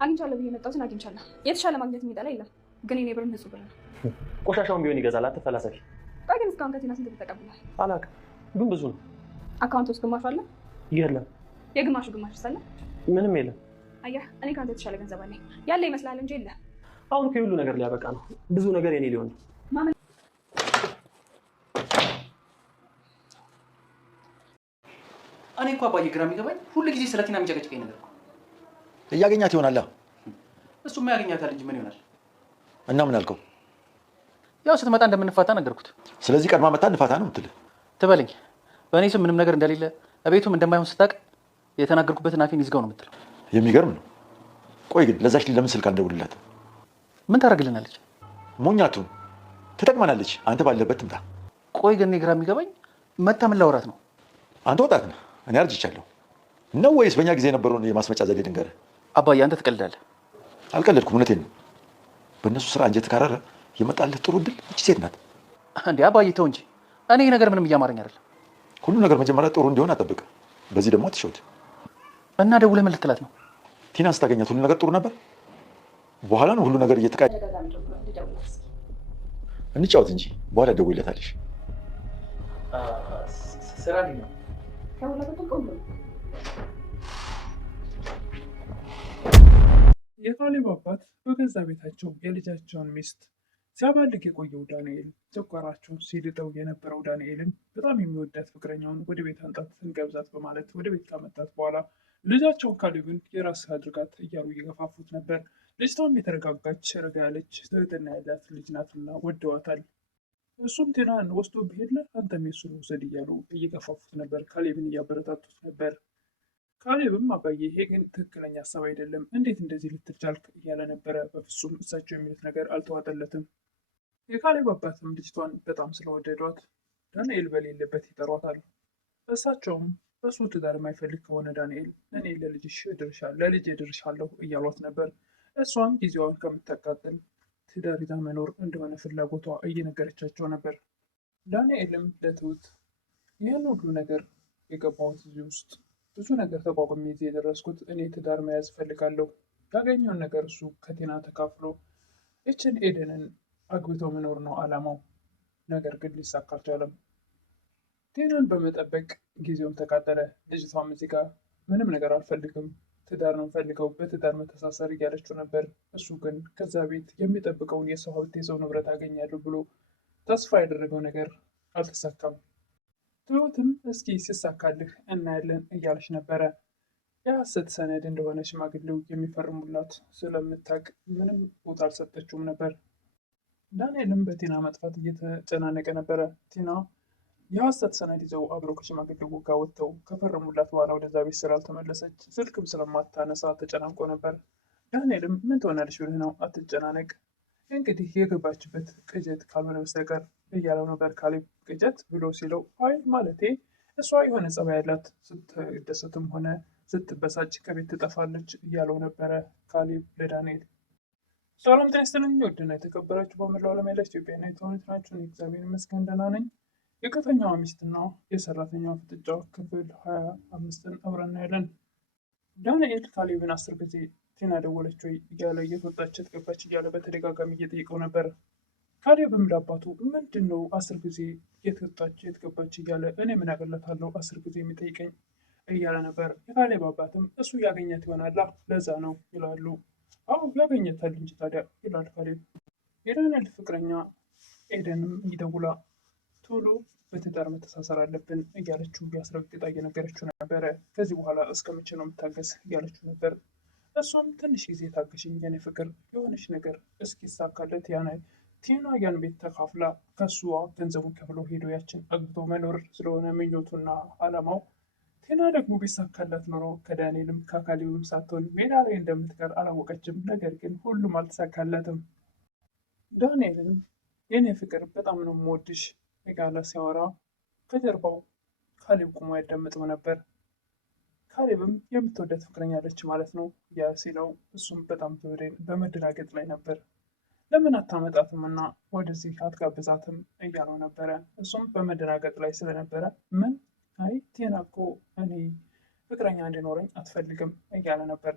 አግኝቻለሁ ብዬ መጣሁትን አግኝቻለሁ። የተሻለ ማግኘት የሚጠላ የለም። ግን እኔ ብር ንጹህ ብር ነው። ቆሻሻውን ቢሆን ይገዛል። አትፈላሰፊ። ቆይ ግን እስካሁን ከቴና ስንት ተቀብሏል? አላውቅም፣ ግን ብዙ ነው። አካውንት ውስጥ ግማሹ አለ? የለም። የግማሹ ግማሽ ሳለ ምንም የለም። አየህ፣ እኔ ከአንተ የተሻለ ገንዘብ አለኝ። ያለ ይመስላል እንጂ የለ። አሁን ከሁሉ ነገር ሊያበቃ ነው። ብዙ ነገር የኔ ሊሆን ነው። እኔ እኮ አባዬ ግራ የሚገባኝ ሁሉ ጊዜ ስለ ቲና የሚጨቀጭቀኝ ነገር ነው። እያገኛት ይሆናል። እሱማ ያገኛታል እንጂ ምን ይሆናል? እና ምን አልከው? ያው ስትመጣ እንደምንፋታ ነገርኩት። ስለዚህ ቀድማ መጣ እንፋታ ነው የምትልህ? ትበለኝ። በእኔ ስም ምንም ነገር እንደሌለ እቤቱም እንደማይሆን ስታውቅ የተናገርኩበትን አፌን ይዝጋው ነው የምትለው። የሚገርም ነው። ቆይ ግን ለዛች ልጅ ለምን ስልክ አልደውልላት? ምን ታደርግልናለች? ሞኛቱን ትጠቅመናለች። አንተ ባለበት ትምጣ። ቆይ ግን እኔ ግራ የሚገባኝ መታ ምን ላወራት ነው? አንተ ወጣት ነህ፣ እኔ አርጅቻለሁ ነው ወይስ በእኛ ጊዜ የነበረውን የማስመጫ ዘዴ ልንገርህ? አባዬ አንተ ትቀልዳለህ። አልቀለድኩም፣ እውነቴን ነው። በእነሱ ስራ አንጀት ካረረ የመጣልህ ጥሩ እድል እቺ ሴት ናት። እንዴ አባዬ ተው እንጂ፣ እኔ ነገር ምንም እያማረኝ አይደለም። ሁሉ ነገር መጀመሪያ ጥሩ እንዲሆን አጠብቅ። በዚህ ደግሞ አትሸውድ። እና ደውለህ ምን ልትላት ነው? ቲና ስታገኛት ሁሉ ነገር ጥሩ ነበር። በኋላ ነው ሁሉ ነገር እየተቃየ እንጫወት እንጂ በኋላ ደውይለታለሽ። ስራ ነው የካሌብ አባት በገዛ ቤታቸው የልጃቸውን ሚስት ሲያባልግ የቆየው ዳንኤል ጨጓራቸውን ሲልጠው የነበረው ዳንኤልን በጣም የሚወዳት ፍቅረኛውን ወደ ቤት አንጣት እንገብዛት በማለት ወደ ቤት ካመጣት በኋላ ልጃቸውን ካሌብን የራስህ አድርጋት እያሉ እየገፋፉት ነበር። ልጅቷም የተረጋጋች ረጋ ያለች ትህትና ያላት ልጅ ናትና ወደዋታል። እሱም ቴናን ወስዶ ብሄድ አንተም የሱን ውሰድ እያሉ እየገፋፉት ነበር። ካሌብን እያበረታቱት ነበር። ካሌብም አባዬ ይሄ ግን ትክክለኛ ሀሳብ አይደለም፣ እንዴት እንደዚህ ልትቻልክ እያለ ነበረ። በፍጹም እሳቸው የሚሉት ነገር አልተዋጠለትም። የካሌብ አባትም ልጅቷን በጣም ስለወደዷት ዳንኤል በሌለበት ይጠሯታል። እሳቸውም በሱ ትዳር የማይፈልግ ከሆነ ዳንኤል እኔ ለልጅ እድርሻለሁ እያሏት ነበር። እሷም ጊዜዋን ከምታቃጥል ትዳር ይዛ መኖር እንደሆነ ፍላጎቷ እየነገረቻቸው ነበር። ዳንኤልም ለትሁት ይህን ሁሉ ነገር የገባሁት እዚህ ውስጥ ብዙ ነገር ተቋቁሜ እዚህ የደረስኩት እኔ ትዳር መያዝ እፈልጋለሁ። ያገኘውን ነገር እሱ ከቴና ተካፍሎ ይችን ኤደንን አግብቶ መኖር ነው አላማው። ነገር ግን ሊሳካ አልቻለም። ቴናን በመጠበቅ ጊዜውም ተቃጠለ። ልጅቷም እዚህ ጋር ምንም ነገር አልፈልግም፣ ትዳር ነው ፈልገው በትዳር መተሳሰር እያለችው ነበር። እሱ ግን ከዛ ቤት የሚጠብቀውን የሰው ሀብት የሰው ንብረት አገኛለሁ ብሎ ተስፋ ያደረገው ነገር አልተሳካም። ትሁትም እስኪ ሲሳካልህ እናያለን እያለች ነበረ። የሐሰት ሰነድ እንደሆነ ሽማግሌው የሚፈርሙላት ስለምታውቅ ምንም ቦታ አልሰጠችውም ነበር። ዳንኤልም በቲና መጥፋት እየተጨናነቀ ነበረ። ቲና የሐሰት ሰነድ ይዘው አብረው ከሽማግሌው ጋር ወጥተው ከፈረሙላት በኋላ ወደዛ ቤት ስላልተመለሰች ስልክም ስለማታነሳ ተጨናንቆ ነበር። ዳንኤልም ምን ትሆናለች ብለህ ነው? አትጨናነቅ፣ እንግዲህ የገባችበት ቅጀት ካልሆነ በስተቀር እያለው ነበር። ካሌብ ቅጀት ብሎ ሲለው አይ ማለቴ እሷ የሆነ ጸባይ ያላት ስትደሰትም ሆነ ስትበሳጭ ከቤት ትጠፋለች እያለው ነበረ ካሌብ ለዳንኤል። ሰላም ጤና ይስጥልኝ ውድና የተከበራችሁ በመላው ዓለም ያላችሁ ኢትዮጵያና ኤርትራውያን ናችሁ። እግዚአብሔር ይመስገን ደህና ነኝ። የግፈኛዋ ሚስትና የሰራተኛዋ ፍጥጫ ክፍል 25ን አብረን እናያለን። ዳንኤል ካሌብን 10 ጊዜ ቴና ደወለች ወይ እያለ እየተወጣች ገባች እያለ በተደጋጋሚ እየጠየቀው ነበር። ካሌብም ለአባቱ ምንድን ነው 10 ጊዜ የተወጣች የተገባች እያለ እኔ ምን አገለታለሁ 10 ጊዜ የሚጠይቀኝ እያለ ነበር። የካሌብ አባትም እሱ ያገኛት ይሆናላ ለዛ ነው ይላሉ። አዎ ያገኘታል እንጂ ታዲያ ይላል ካሌብ። የዳንኤል ፍቅረኛ ኤደንም ይደውላ ቶሎ በትዳር መተሳሰር አለብን እያለችው ቢያስረግጣ እየነገረችው ነበረ። ከዚህ በኋላ እስከ መቼ ነው የምታገስ እያለችው ነበር። እሷም ትንሽ ጊዜ ታገሽኝ የኔ ፍቅር፣ የሆነች ነገር እስኪሳካለት ቴና ያን ቤት ተካፍላ ከሷ ገንዘቡን ከፍሎ ሄዶ ያችን አግብቶ መኖር ስለሆነ ምኞቱና አላማው። ቴና ደግሞ ቢሳካላት ኖሮ ከዳንኤልም ከካሌብም ሳትሆን ሜዳ ላይ እንደምትቀር አላወቀችም። ነገር ግን ሁሉም አልተሳካላትም። ዳንኤልም የኔ ፍቅር በጣም ነው የምወድሽ እያለ ሲያወራ ከጀርባው ካሌብ ቁሞ ያዳምጠው ነበር። ካሌብም የምትወደት ፍቅረኛለች ማለት ነው ያ ሲለው እሱም በጣም በመደናገጥ ላይ ነበር። ለምን አታመጣትም እና ወደዚህ አትጋብዛትም እያለው ነበረ። እሱም በመደናገጥ ላይ ስለነበረ ምን አይ ቴና እኮ እኔ ፍቅረኛ እንዲኖረኝ አትፈልግም እያለ ነበር።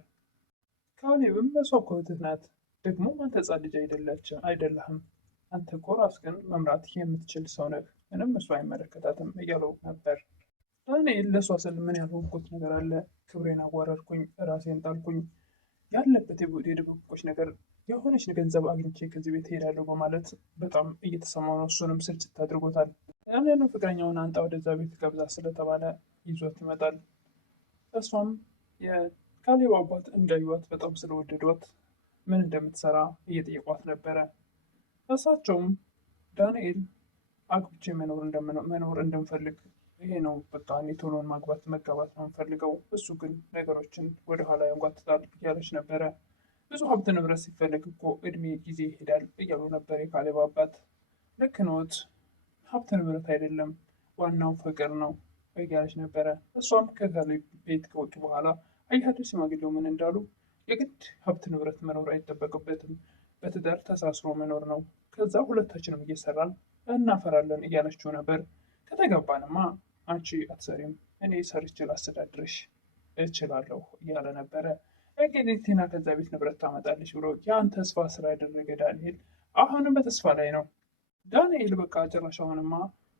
ካሌብም እሷ እኮ እህትህ ናት፣ ደግሞ አንተ ሕፃን ልጅ አይደለህም። አንተ እኮ ራስህን መምራት የምትችል ሰው ነህ፣ ምንም እሷ አይመለከታትም እያለው ነበር። ዳንኤል ለእሷ ስል ምን ያልሆንኩት ነገር አለ? ክብሬን አዋረድኩኝ፣ ራሴን ጣልኩኝ፣ ያለበት የድብብቆች ነገር የሆነች ገንዘብ አግኝቼ ከዚህ ቤት ሄዳለሁ በማለት በጣም እየተሰማው ነው። እሱንም ስልችት አድርጎታል። ያንኑ ፍቅረኛውን አንጣ ወደዛ ቤት ገብዛ ስለተባለ ይዞት ይመጣል። እሷም የካሌብ አባት እንዳዩዋት በጣም ስለወደዷት ምን እንደምትሰራ እየጠየቋት ነበረ። እሳቸውም ዳንኤል አግብቼ መኖር እንደምፈልግ ይሄ ነው በቃ እኔ ቶሎን መጋባት ነው የምፈልገው፣ እሱ ግን ነገሮችን ወደኋላ ያንጓትታል እያለች ነበረ። ብዙ ሀብት ንብረት ሲፈለግ እኮ እድሜ ጊዜ ይሄዳል እያሉ ነበር የካሌብ አባት። ልክ ነዎት፣ ሀብት ንብረት አይደለም ዋናው ፍቅር ነው እያለች ነበረ። እሷም ከካሌብ ቤት ከወጡ በኋላ አያሌው ሽማግሌው ምን እንዳሉ የግድ ሀብት ንብረት መኖር አይጠበቅበትም፣ በትዳር ተሳስሮ መኖር ነው፣ ከዛ ሁለታችንም እየሰራን እናፈራለን እያለችው ነበር። ከተጋባንማ አንቺ አትሰሪም፣ እኔ ሰርቼ ላስተዳድርሽ እችላለሁ እያለ ነበረ። እንግዲህ ቲና ከዛ ቤት ንብረት ታመጣለች ብሎ ያን ተስፋ ስላደረገ ዳንኤል አሁንም በተስፋ ላይ ነው። ዳንኤል በቃ ጭራሽ አሁንማ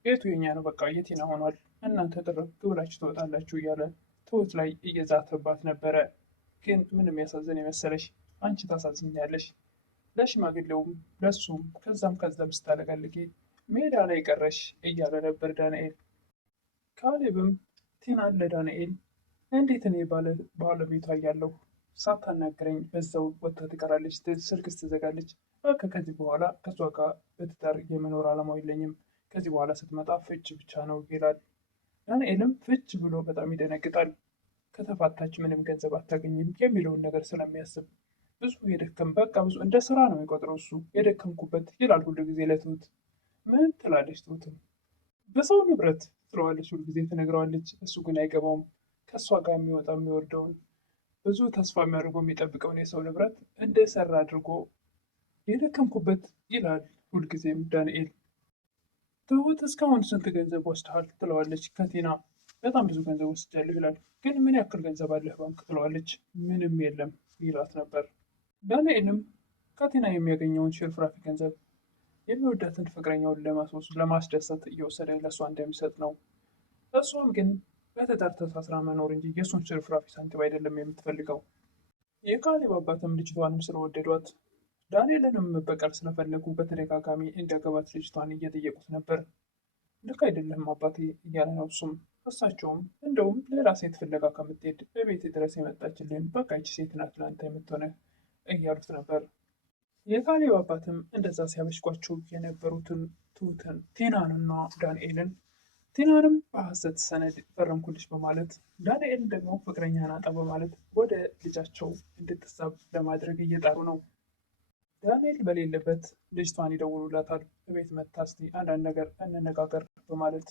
ቤቱ የኛ ነው፣ በቃ የቲና ሆኗል፣ እናንተ ጥርግ ብላችሁ ትወጣላችሁ እያለ ትሁት ላይ እየዛተባት ነበረ። ግን ምንም ያሳዝን የመሰለሽ አንቺ ታሳዝኛለሽ፣ ለሽማግሌውም ለሱም ከዛም ስታለቀልቂ ሜዳ ላይ ቀረሽ እያለ ነበር ዳንኤል። ካሌብም ቲናን ለዳንኤል እንዴት እኔ ባለቤቷ እያለሁ ሳታናግረኝ በዛው ወጥታ ትቀራለች፣ ስልክ ትዘጋለች፣ በቃ ከዚህ በኋላ ከሷ ጋር በትዳር የመኖር አላማው የለኝም፣ ከዚህ በኋላ ስትመጣ ፍች ብቻ ነው ይላል። ዳንኤልም ፍች ብሎ በጣም ይደነግጣል። ከተፋታች ምንም ገንዘብ አታገኝም የሚለውን ነገር ስለሚያስብ ብዙ በቃ ብዙ እንደ ስራ ነው የሚቆጥረው እሱ የደከምኩበት ይላል ሁሉ ጊዜ ለትሁት። ምን ትላለች ትሁትም በሰው ንብረት ትለዋለች፣ ሁልጊዜ ትነግረዋለች። እሱ ግን አይገባውም። ከእሷ ጋር የሚወጣ የሚወርደውን ብዙ ተስፋ የሚያደርገው የሚጠብቀውን የሰው ንብረት እንደሰራ አድርጎ የደከምኩበት ይላል ሁልጊዜም ዳንኤል። ትሁት እስካሁን ስንት ገንዘብ ወስደሃል ትለዋለች ከቲና። በጣም ብዙ ገንዘብ ወስጃለሁ ይላል። ግን ምን ያክል ገንዘብ አለህ ባንክ ትለዋለች። ምንም የለም ይላት ነበር። ዳንኤልም ከቲና የሚያገኘውን ሽርፍራፊ ገንዘብ የሚወዳትን ፍቅረኛውን ለማስደሰት እየወሰደ ለእሷ እንደሚሰጥ ነው። እሷም ግን በትዳር ተሳስራ መኖር እንጂ የእሱን ሽርፍራፊ ሳንቲም አይደለም የምትፈልገው። የካሌብ አባትም ልጅቷንም ስለወደዷት ዳንኤልንም መበቀል ስለፈለጉ በተደጋጋሚ እንዲያገባት ልጅቷን እየጠየቁት ነበር። ልክ አይደለም አባቴ እያለ ነው እሱም። እሳቸውም እንደውም ሌላ ሴት ፍለጋ ከምትሄድ በቤት ድረስ የመጣችልን በቃ ይቺ ሴት ናት ለአንተ የምትሆነህ እያሉት ነበር። የካሌብ አባትም እንደዛ ሲያበሽቋቸው የነበሩትን ትሁትን ቲናንና ዳንኤልን ቲናንም በሐሰት ሰነድ ፈረምኩልሽ በማለት ዳንኤልን ደግሞ ፍቅረኛን አጣ በማለት ወደ ልጃቸው እንድትሳብ ለማድረግ እየጣሩ ነው። ዳንኤል በሌለበት ልጅቷን ይደውሉላታል። በቤት መታ እስቲ አንዳንድ ነገር እንነጋገር በማለት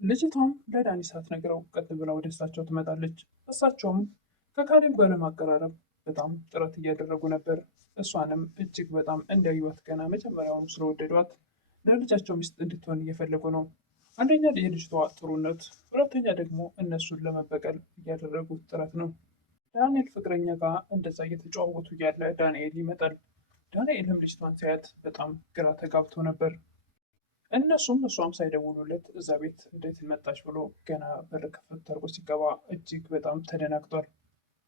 ልጅቷም ለዳኒ ሳትነግረው ቀጥ ብላ ወደ እሳቸው ትመጣለች። እሳቸውም ከካሌብ ጋር ለማቀራረብ በጣም ጥረት እያደረጉ ነበር። እሷንም እጅግ በጣም እንዳዩዋት ገና መጀመሪያውኑ ስለወደዷት ለልጃቸው ሚስት እንድትሆን እየፈለጉ ነው። አንደኛ የልጅቷ ጥሩነት፣ ሁለተኛ ደግሞ እነሱን ለመበቀል እያደረጉት ጥረት ነው። ዳንኤል ፍቅረኛ ጋር እንደዛ እየተጨዋወቱ እያለ ዳንኤል ይመጣል። ዳንኤልም ልጅቷን ሲያያት በጣም ግራ ተጋብቶ ነበር። እነሱም እሷም ሳይደውሉለት እዛ ቤት እንዴት መጣች ብሎ ገና በር ከፈት አድርጎ ሲገባ እጅግ በጣም ተደናግጧል።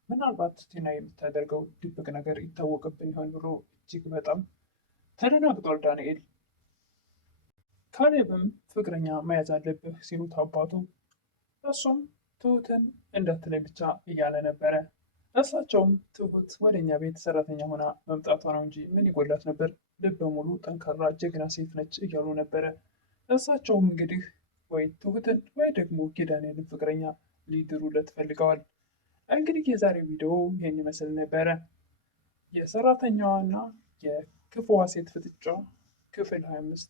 ምናልባት ቲና የምታደርገው ድብቅ ነገር ይታወቅብን ይሆን ብሎ እጅግ በጣም ተደናግጧል ዳንኤል። ካሌብም ፍቅረኛ መያዝ አለብህ ሲሉት አባቱ፣ እሱም ትሁትን እንዳትለይ ብቻ እያለ ነበረ። እሳቸውም ትሁት ወደ እኛ ቤት ሰራተኛ ሆና መምጣቷ ነው እንጂ ምን ይጎላት ነበር፣ ልበ ሙሉ ጠንካራ ጀግና ሴት ነች እያሉ ነበረ። እሳቸውም እንግዲህ ወይ ትሁትን ወይ ደግሞ የዳንኤልን ፍቅረኛ ሊድሩለት ፈልገዋል። እንግዲህ የዛሬው ቪዲዮ ይህን ይመስል ነበረ። የሰራተኛዋና የክፉዋ ሴት ፍጥጫ ክፍል 25